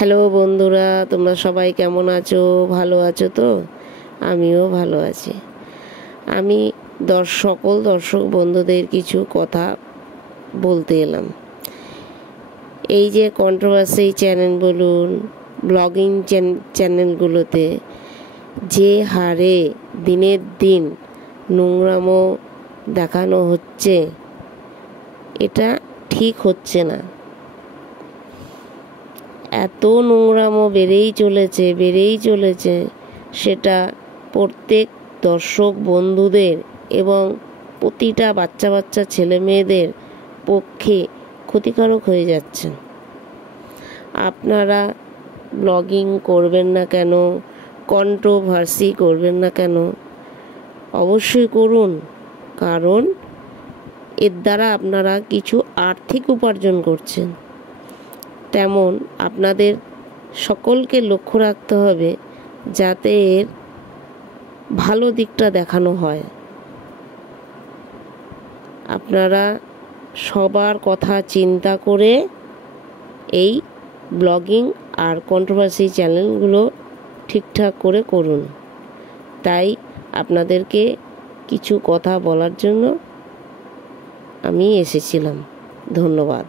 Hello বন্ধুরা, তোমরা সবাই কেমন আছো? ভালো আছো তো? আমিও ভালো আছি। আমি সকল দর্শক বন্ধুদের কিছু কথা বলতে এলাম। এই যে কন্ট্রোভার্সি চ্যানেল বলুন, ব্লগিং চ্যানেলগুলোতে যে হারে দিনের দিন নোংরামো দেখানো হচ্ছে, এটা ঠিক হচ্ছে না। এত নোংরামো বেড়েই চলেছে, সেটা প্রত্যেক দর্শক বন্ধুদের এবং প্রতিটা বাচ্চা ছেলে মেয়েদের পক্ষে ক্ষতিকারক হয়ে যাচ্ছে। আপনারা ব্লগিং করবেন না কেন, কন্ট্রোভার্সি করবেন না কেন? অবশ্যই করুন, কারণ এর দ্বারা আপনারা কিছু আর্থিক উপার্জন করছেন। তেমন আপনাদের সকলকে লক্ষ্য রাখতে হবে যাতে এর ভালো দিকটা দেখানো হয়। আপনারা সবার কথা চিন্তা করে এই ব্লগিং আর কন্ট্রোভার্সি চ্যানেলগুলো ঠিকঠাক করে করুন। তাই আপনাদেরকে কিছু কথা বলার জন্য আমি এসেছিলাম। ধন্যবাদ।